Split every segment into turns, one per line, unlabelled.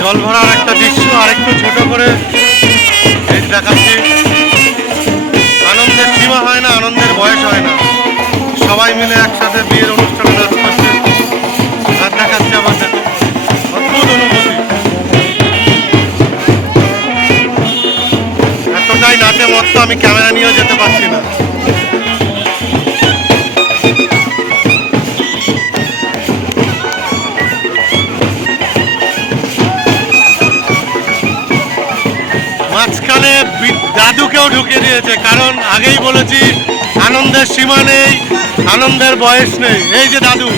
জল ভরার একটা দৃশ্য, আরেকটু ছোট করে দেখাচ্ছি। আনন্দের সীমা হয় না, আনন্দের বয়স হয় না। সবাই মিলে একসাথে বিয়ের অনুষ্ঠানে নাচ করছে। আর দেখাচ্ছে আমার দেখো অদ্ভুত অনুভূতি। এতটাই নাচে মত্ত আমি ক্যামেরা নিয়েও যেতে পারছি না। বি- দাদুকেও ঢুকিয়ে দিয়েছে, কারণ আগেই বলেছি, আনন্দের সীমা নেই, আনন্দের বয়স নেই। এই যে দাদু,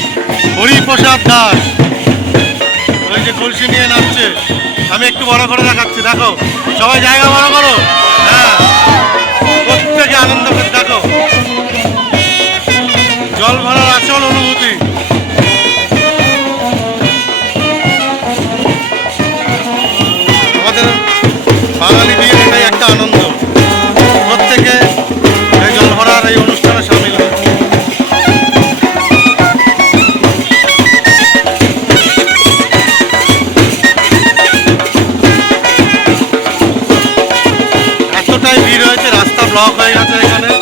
হরিপ্রসাদ দাস। ওই যে কলসি নিয়ে নাচছে। আমি একটু বড় করে দেখাচ্ছি, দেখো। সবাই জায়গা বড় করো। হ্যাঁ। প্রত্যেকে আনন্দ করে দেখো। জল ভরার আসল অনুভূতি। আমাদের ব্লক হয়ে গেছে এখানে